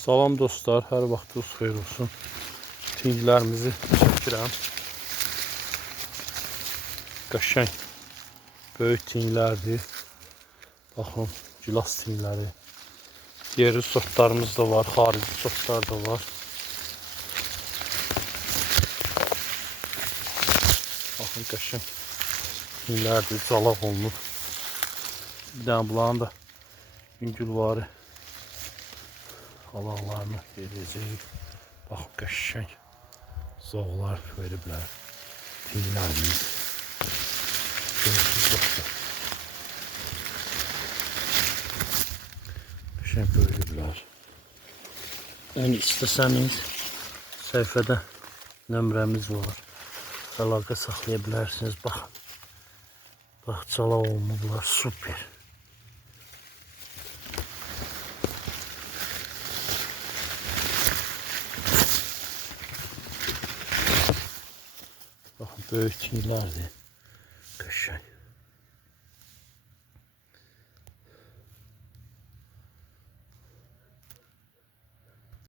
Salam dostlar, hər vaxtınız xeyir olsun. Tinglərimizi çəkirəm. Qəşəng, böyük tinglərdir. Baxın, gilas tingləri. Yerli sortlarımız da var, xarici sortlar da var. Baxın, qəşəng tinglərdir, calaq olunur. Bir dənə bunların da yüngülvarı halaqlarını verəcəyik. Bax, qəşəng zoğlar veriblər. Tinglərimiz. Görürsünüz dostlar. Qəşəng böyüyüblər. Yəni istəsəniz səhifədə nömrəmiz var. Əlaqə saxlaya bilərsiniz. Baxın. Bax, calaq olunublar. Super. Baxın, böyük tinglərdir. Qəşəng.